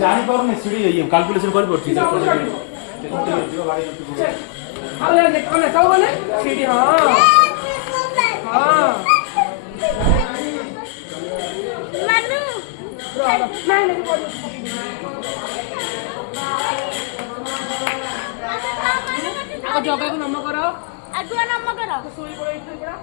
जानी पारुनी सीढ़ी ये कैलकुलेशन कर पड़ती है हां देखो ना कौन है सीढ़ी हां हां मनु नहीं जगह को नम करो अगुआ नम करो सोई पड़ो इठू पड़ा